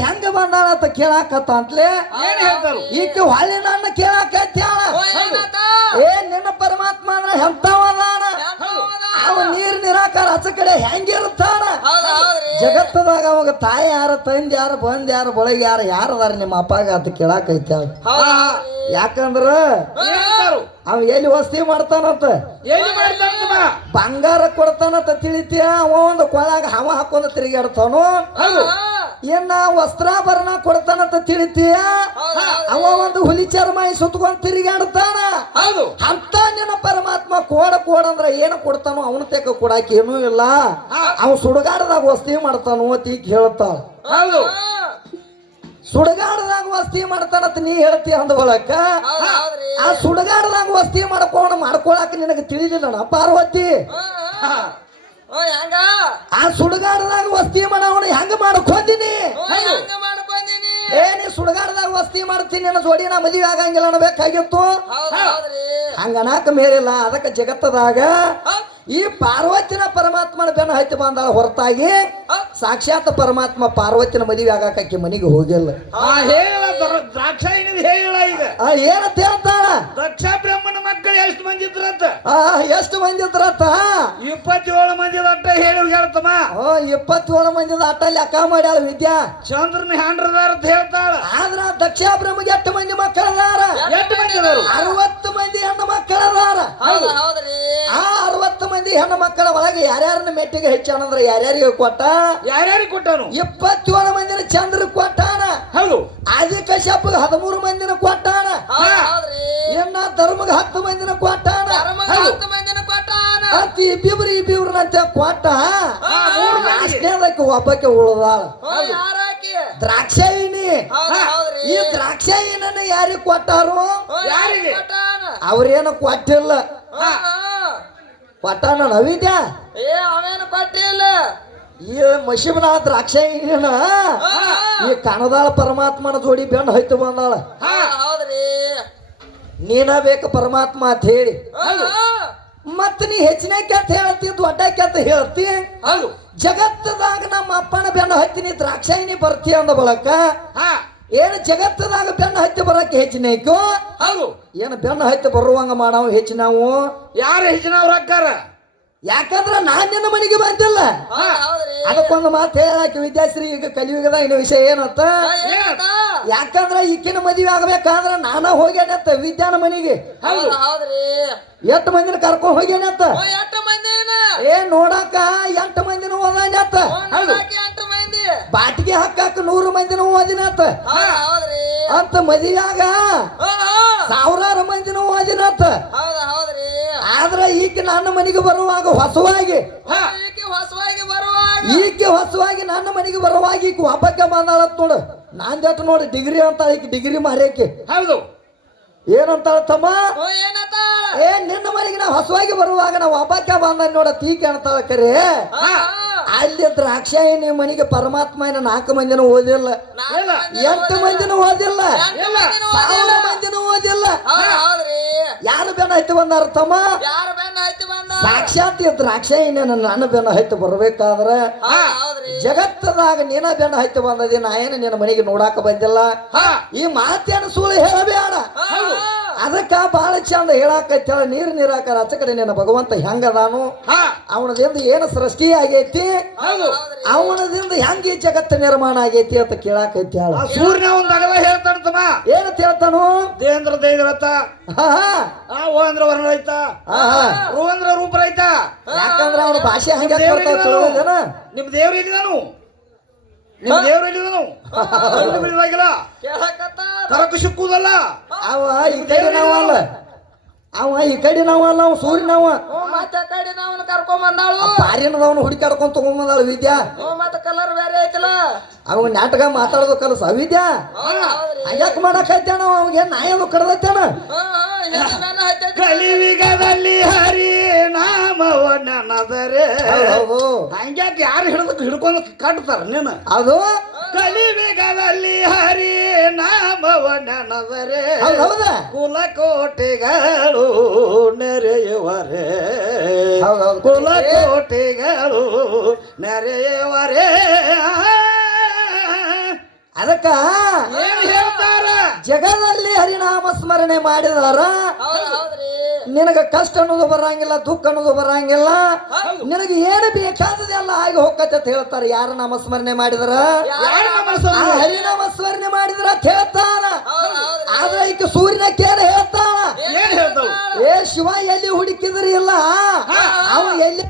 ಹೆಂಗ ಬಂದಾಳ ಅಂತ ಕೇಳಾಕತ್ತ ಅಂತಲೇ ಏನ್ ಹೇಳ್ತಾರು? ಈಕೆ ಹೊಳ್ಳಿ ನನ್ನ ಕೇಳಾಕತ್ಯಾಳ ಏ ನಿನ್ನ ಪರಮಾತ್ಮ ಅಂದ್ರೆ ಹೆಂತಾವಲ್ಲ ಅವ ನೀರ್ ನಿರಾಕಾರ ಹಸ ಕಡೆ ಹೆಂಗಿರುತ್ತಾನ? ಜಗತ್ತದಾಗ ಅವಾಗ ತಾಯಿ ಯಾರ ತಂದೆ ಯಾರು ಬಂದ್ ಯಾರು ಬಳಗ ಯಾರು ಯಾರದಾರ ನಿಮ್ಮ ಅಪ್ಪಾಗ ಅಂತ ಕೇಳಾಕೈತ್ಯಾಳ ಯಾಕಂದ್ರ ಅವ ಎಲ್ಲಿ ವಸ್ತಿ ಮಾಡ್ತಾನಂತ? ಬಂಗಾರ ಕೊಡ್ತಾನಂತ ತಿಳಿತೀಯ? ಅವ ಒಂದು ಕೊಳಾಗ ಹವ ಹಾಕೊಂಡ್ ತಿರುಗಾಡ್ತಾನು? ಏನ ವಸ್ತ್ರಾಭರಣ ಕೊಡ್ತಾನಂತ ತಿಳಿತೀಯ? ಅವ ಒಂದು ಹುಲಿ ಚರ್ಮ ಸುತ್ಕೊಂಡ್ ತಿರುಗಾಡ್ತಾನ? ಹೌದು. ಅಂತ ನಿನ್ನ ಪರಮಾತ್ಮ ಕೋಡ ಕೋಡ ಅಂದ್ರ ಏನು ಕೊಡ್ತಾನೋ ಅವನ ತೆಕ ಕೊಡಾಕ ಏನೂ ಇಲ್ಲ. ಅವ ಸುಡುಗಾಡದಾಗ ವಸ್ತಿ ಮಾಡ್ತಾನು ಅಂತ ಈಗ ಹೇಳ್ತಾಳ. ಹೌದು. ಸುಡುಗಾಡದಾಗ ವಸ್ತಿ ಮಾಡ್ತಾನಂತ ನೀ ಹೇಳ್ತಿ ಅಂದ ಬಳಕ ಆ ಸುಡುಗಾಡದಾಗ ವಸ್ತಿ ಮಾಡ್ಕೊಂಡು ಮಾಡ್ಕೊಳಕ್ ನಿನಗೆ ತಿಳಿಲಿಲ್ಲ ಪಾರ್ವತಿ. ಆ ಸುಡುಗಾಡದಾಗ ವಸ್ತಿ ಮಾಡವಣ ಹೆಂಗ ಮಾಡ್ಕೊಂದಿನಿ? ಏನಿ ಸುಡುಗಾಡದಾಗ ವಸ್ತಿ ಮಾಡ್ತೀನಿ ನನ್ನ ಜೋಡಿ ನಾ ಮದುವೆ ಆಗಂಗಿಲ್ಲ ಅನ್ನಬೇಕಾಗಿತ್ತು ಹಂಗನಾಕ ಮೇಲಿಲ್ಲ ಅದಕ್ಕೆ ಜಗತ್ತದಾಗ ಈ ಪಾರ್ವತಿನ ಪರಮಾತ್ಮನ ಬೆನ್ನ ಹತ್ತಿ ಬಂದಾಳ ಹೊರತಾಗಿ. ಸಾಕ್ಷಾತ್ ಪರಮಾತ್ಮ ಪಾರ್ವತಿನ ಮದುವೆ ಆಗಾಕಿ ಮನೆಗೆ ಹೋಗಿಲ್ಲ. ಹೇಳ ದ್ರಾಕ್ಷಾಯಿನ ಹೇಳ ಈಗ. ಆ ಏನಂತ ಹೇಳ್ತಾಳ ದಕ್ಷ ಬ್ರಹ್ಮನ ಮಕ್ಕಳು ಎಷ್ಟು ಮಂದಿ ಇದ್ರಂತ? ಆ ಎಷ್ಟು ಮಂದಿ ಇದ್ರತ್ತ ಇಪ್ಪತ್ತೇಳು ಮಂದಿ ಅಟ್ಟ ಹೇಳಿ ಹೇಳ್ತಮ್ಮ. ಓ ಇಪ್ಪತ್ತೇಳು ಮಂದಿದ ಅಟ್ಟ ಲೆಕ್ಕ ಮಾಡ್ಯಾಳ ವಿದ್ಯಾ. ಚಂದ್ರನ ಹ್ಯಾಂಡ್ರದಾರ ಅಂತ ಹೇಳ್ತಾಳ. ಆದ್ರ ದಕ್ಷ ಬ್ರಹ್ಮಗೆ ಎಷ್ಟು ಮಂದಿ ಮಕ್ಕಳದಾರ ಎಷ್ಟು ಮಂದಿ ಅದಾರು? ಅರವತ್ತು ಮಂದಿ ಹೆಣ್ಣು ಮಕ್ಕಳದಾರ ಹೌದ ಹೌದ್ರಿ. ಆ ಅರವತ್ತು ಮಂದಿ ಹೆಣ್ಣು ಮಕ್ಕಳ ಒಳಗೆ ಯಾರ್ಯಾರನ್ನ ಮೆಟ್ಟಿಗೆ ಹೆಚ್ಚಾನಂದ್ರ ಯಾರ್ಯಾರಿಗೆ ಕೊಟ್ಟ? ಯಾರ್ಯಾರಿಗೆ ಕೊಟ್ಟನು? ಇಪ್ಪತ್ತೇಳು ಮಂದಿನ ಚಂದ್ರ ಕೊಟ್ಟಾನ. ಹೌದು. ಆದಿಕಶ್ಯಪ್ಗೆ ಹದಿಮೂರು ಮಂದಿನ ಕೊಟ್ಟಾನ. ಎನ್ನ ಧರ್ಮಗ ಹತ್ತು ಮಂದಿನ ಕೊಟ್ಟಾನ. ಹತ್ತು ಮಂದಿನ ಕೊಟ್ಟಾನ. ಅಂತ ಇಬ್ಬಿಬ್ರು ಇಬ್ಬಿಬ್ರನಂತ ಕೊಟ್ಟ. ಲಾಸ್ಟ್ನೇದಕ್ಕೆ ಒಬ್ಬಕ್ಕೆ ಉಳದಾಳ. ದ್ರಾಕ್ಷಾಯಿಣಿ. ಈ ದ್ರಾಕ್ಷಾಯಿನ ಯಾರಿಗೆ ಕೊಟ್ಟಾರು? ಯಾರಿಗೆ? ಕೊಟ್ಟಾನ? ಅವ್ರೇನು ಕೊಟ್ಟಿಲ್ಲ. ಕೊಟ್ಟಾನ ನವಿದ್ಯಾ? ಏ ಅವೇನು ಕೊಟ್ಟಿಲ್ಲ. ಈ ಮಶಿಬನ ದ್ರಾಕ್ಷಾಯಿನ ಈ ಕಣದಾಳ ಪರಮಾತ್ಮನ ಜೋಡಿ ಬೆನ್ನು ಹೈತು ಬಂದಾಳ. ನೀನ ಬೇಕು ಪರಮಾತ್ಮ ಅಂತ ಹೇಳಿ. ಮತ್ತ ನೀ ಹೆಚ್ಚಿನ ಕೆತ್ತ ಹೇಳ್ತಿ ದೊಡ್ಡ ಕೆತ್ತ ಹೇಳ್ತಿ. ಜಗತ್ತದಾಗ ನಮ್ಮ ಅಪ್ಪನ ಬೆನ್ನು ಹತ್ತೀನಿ ದ್ರಾಕ್ಷಾಯಿನಿ ಬರ್ತಿ ಅಂದ ಬಳಕ. ಹಾ. ಏನು ಜಗತ್ತದಾಗ ಬೆನ್ನು ಹತ್ತಿ ಬರಕ್ಕೆ ಹೆಚ್ಚಿನೈಕೋ ಹೌದು. ಏನು ಬೆನ್ನು ಹತ್ತಿ ಬರುವಂಗ ಮಾಡಾವ ಹೆಚ್ಚಿನಾವು? ಯಾರು ಹೆಚ್ಚಿನವ್ರು ಅಕ್ಕಾರ? ಯಾಕಂದ್ರ ನಾನ್ ನಿನ್ನ ಮನೆಗೆ ಬಂದಿಲ್ಲ ಅದಕ್ಕೊಂದು ಮಾತು ಹೇಳಾಕಿ ವಿದ್ಯಾಶ್ರೀ ಈಗ ಕಲಿಯುಗದ ಇನ್ನು ವಿಷಯ ಏನತ್ತ ಏನಂತ? ಯಾಕಂದ್ರ ಈಕಿನ ಮದುವೆ ಆಗ್ಬೇಕಾದ್ರ ನಾನ ಹೋಗ್ಯಾನತ್ತ ವಿದ್ಯಾನ ಮನೆಗೆ. ಎಷ್ಟು ಮಂದಿನ ಕರ್ಕೊಂಡ್ ಹೋಗ್ಯಾನತ್ತ ಏ ನೋಡಾಕ ಎಂಟು ಮಂದಿನ ಓದಾನತ್ತ ಬಾಟಿಗೆ ಹಾಕಾಕ ನೂರು ಮಂದಿನ ಓದಿನತ್ತ ಅಂತ ಮದುವೆಯಾಗ. ಸಾವಿರಾರು ಮಂದಿನ ಓದಿನತ್ತ ಹೌದ್ರಿ ನನ್ನ ಮನೆಗೆ ಬರುವಾಗ ಹೊಸವಾಗಿ. ಈಕೆ ಹೊಸವಾಗಿ ಈಕೆ ನನ್ನ ಮನೆಗೆ ಬರುವಾಗ ಈಕೆ ಹಬ್ಬಕ್ಕೆ ಬಂದಾಳತ್ ನೋಡು. ನಾನ್ ನೋಡಿ ಡಿಗ್ರಿ ಅಂತ ಈಕೆ ಡಿಗ್ರಿ ಮಾರ್ಯಾಕೆ. ಹೌದು. ಏನಂತಾಳ ತಮ್ಮ? ಏ ನಿನ್ನ ಮನೆಗೆ ನಾ ಹೊಸವಾಗಿ ಬರುವಾಗ ನಾವು ಹಬ್ಬಕ್ಕೆ ಬಂದ ನೋಡ ತೀಕೆ ಅಂತಾಳ ಕರೆ. ಅಲ್ಲಿ ದ್ರಾಕ್ಷಾಯಿನಿ ಮನೆಗೆ ಪರಮಾತ್ಮ ಏನ ನಾಲ್ಕು ಮಂದಿನ ಓದಿಲ್ಲ. ಎಂಟು ಮಂದಿನ ಓದಿಲ್ಲ. ಸಾವಿರ ಓದಿಲ್ಲ. ಮಂದಿನ ಓದಿಲ್ಲ. ಯಾರು ಬೆನ್ನ ಐತಿ ಬಂದಾರ ತಮ್ಮ? ಸಾಕ್ಷಾತ್ ದ್ರಾಕ್ಷ ದ್ರಾಕ್ಷಾಯಿನಿ ನನ್ನ ಬೆನ್ನ ಹೈತು ಬರ್ಬೇಕಾದ್ರೆ ಜಗತ್ತದಾಗ ನೀನ ಬೆನ್ನ ಹೈತು ಬಂದದಿ ನಾ ಏನು ನಿನ್ನ ಮನೆಗೆ ನೋಡಾಕ ಬಂದಿಲ್ಲ. ಈ ಮಾತೇನು ಸುಳ್ಳು ಹೇಳಬೇಡ. ಅದಕ್ಕ ಬಹಳ ಚಂದ ಹೇಳಾಕೈತಿ ನೀರು ನೀರಾಕಾರ ಆಚೆ ಕಡೆ ನಿನ್ನ ಭಗವಂತ ಹೆಂಗದಾನು ನಾನು ಅವನದಿಂದ ಏನು ಸೃಷ್ಟಿ ಆಗೈತಿ ಅವನದಿಂದ ಹೆಂಗ ಈ ಜಗತ್ತು ನಿರ್ಮಾಣ ಆಗೈತಿ ಅಂತ ಕೇಳಾಕೈತಿ ಸೂರ್ಯನ ಒಂದು ಅಗಲ ಹೇಳ್ತಾನ ತಮ್ಮ ಏನಂತ ಹೇಳ್ತಾನು? ದೇವಂದ್ರ ದೇವ್ರತ ಹಾ ಹಾ. ಆ ಓ ಅಂದ್ರ ವರ್ಣ ರೈತ ಹಾ ಹಾ. ರು ಅಂದ್ರ ರೂಪ ರೈತ. ಯಾಕಂದ್ರ ಅವನ ಭಾಷೆ ಹಂಗ ನಿಮ್ ದೇವ್ರ ಎಲ್ಲಿದಾನು? ನಿಮ್ ದೇವ್ರ ಕೇಳಕತ್ತ ಕರಕು ಸಿಕ್ಕುದಲ್ಲ ಅವ ಈ ಕಡೆ ನಾವಲ್ಲ ಅವ ಈ ಕಡೆ ನಾವಲ್ಲ ಅವ ಸೂರ್ಯನವ ಮತ್ತೆ ಕಡೆ ನಾವನ್ನ ಕರ್ಕೊಂಡ್ ಬಂದಾಳು. ಪಾರಿನದವನು ಹುಡುಕಾಡ್ಕೊಂಡ್ ತಗೊಂಬಂದಾಳ ವಿದ್ಯಾ. ಓ ಮತ್ತೆ ಕಲರ್ ಬೇರೆ ಐತಲ್ಲ. ಅವ ನಾಟಕ ಮಾತಾಡೋದು ಕಲಸ ವಿದ್ಯಾ. ಹೌದ ಮಾಡಕ್ ಹಂಗ್ಯಾಕ ಮಾಡಕೈತೇನ ಅವಾಗ ನಾಯದು ಕಡ್ದೈತೇನ. ಕಲಿವಿಗದಲ್ಲಿ ಹರಿ ನಾಮವ ನನದರೆ ಹೌದು ಹಂಗ್ಯಾಕೆ ಯಾರು ಹಿಡಿದಕ್ಕೆ ಹಿಡ್ಕೊಂಡು ಕಟ್ತಾರ ನೀನು? ಅದು ಕಲಿವಿಗದಲ್ಲಿ ಹರಿ ನಾಮವ ನೆನದರೆ ಹೌದ್ ಕುಲಕೋಟೆಗಳು ನೆರೆಯುವರೆ. ಕುಲ. ಕುಲಕೋಟೆಗಳು ನೆರೆಯುವರೆ. ಅದಕ್ಕ ಏನ್ ಹೇಳ್ತಾರ? ಜಗದಲ್ಲಿ ಹರಿನಾಮ ಸ್ಮರಣೆ ಮಾಡಿದಾರ. ನಿನಗ ಕಷ್ಟ ಅನ್ನೋದು ಬರಂಗಿಲ್ಲ ದುಃಖ ಅನ್ನೋದು ಬರಂಗಿಲ್ಲ. ನಿನಗೆ ಏನು ಬೇಕಾದದೆಲ್ಲ ಆಗಿ ಹೋಗತ್ತೆ ಅಂತ ಹೇಳ್ತಾರೆ. ಯಾರು ನಾಮಸ್ಮರಣೆ ಮಾಡಿದ್ರ? ಹರಿನಾಮ ಸ್ಮರಣೆ ಮಾಡಿದ್ರ? ಅಂತ ಹೇಳ್ತಾನ ಹೌದ್ ಆದ್ರೆ ಈಗ ಸೂರ್ಯನ ಕೇಳ ಹೇಳ್ತಾವ ಏ ಶಿವ ಎಲ್ಲಿ ಹುಡುಕಿದ್ರಿ ಇಲ್ಲ? ಅವ ಎಲ್ಲಿ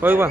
ಹೋಗಿ ಬಾ